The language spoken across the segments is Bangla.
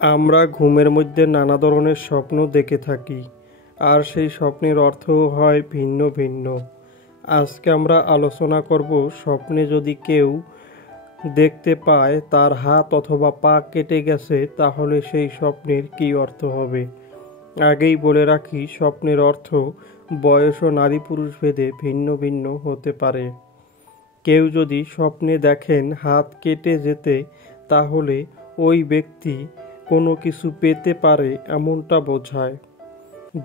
আমরা ঘুমের মধ্যে নানা ধরনের স্বপ্ন দেখে থাকি, আর সেই স্বপ্নের অর্থও হয় ভিন্ন ভিন্ন। আজকে আমরা আলোচনা করব, স্বপ্নে যদি কেউ দেখতে পায় তার হাত অথবা পা কেটে গেছে, তাহলে সেই স্বপ্নের কী অর্থ হবে। আগেই বলে রাখি, স্বপ্নের অর্থ বয়স ও নারী পুরুষ ভেদে ভিন্ন ভিন্ন হতে পারে। কেউ যদি স্বপ্নে দেখেন হাত কেটে যেতে, তাহলে ওই ব্যক্তি কোনো কিছু পেতে পারে এমনটা বোঝায়।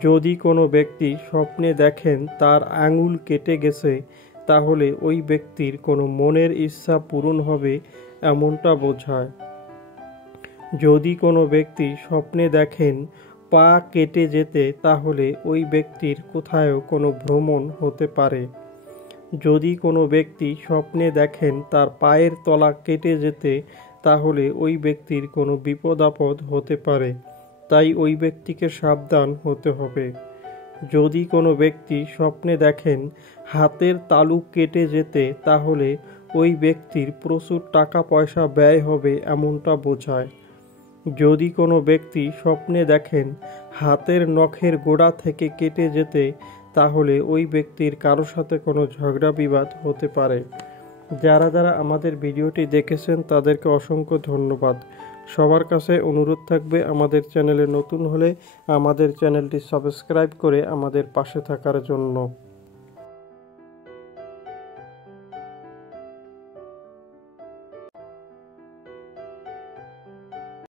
যদি কোনো ব্যক্তি স্বপ্নে দেখেন তার আঙুল কেটে গেছে, তাহলে ওই ব্যক্তির কোনো মনের ইচ্ছা পূরণ হবে এমনটা বোঝায়। যদি কোনো ব্যক্তি স্বপ্নে দেখেন পা কেটে যেতে, তাহলে ওই ব্যক্তির কোথাও কোনো ভ্রমণ হতে পারে। যদি কোনো ব্যক্তি স্বপ্নে দেখেন তার পায়ের তলা কেটে যেতে, তাহলে ওই ব্যক্তির কোনো বিপদ আপদ হতে পারে, তাই ওই ব্যক্তিকে সাবধান হতে হবে। যদি কোনো ব্যক্তি স্বপ্নে দেখেন হাতের তালু কেটে যেতে, তাহলে ওই ব্যক্তির প্রচুর টাকা পয়সা ব্যয় হবে এমনটা বোঝায়। যদি কোনো ব্যক্তি স্বপ্নে দেখেন হাতের নখের গোড়া থেকে কেটে যেতে, তাহলে ওই ব্যক্তির কারোর সাথে কোনো ঝগড়া বিবাদ হতে পারে। যারা যারা আমাদের ভিডিওটি দেখেছেন তাদেরকে অসংখ্য ধন্যবাদ। সবার কাছে অনুরোধ থাকবে, আমাদের চ্যানেলে নতুন হলে আমাদের চ্যানেলটি সাবস্ক্রাইব করে আমাদের পাশে থাকার জন্য।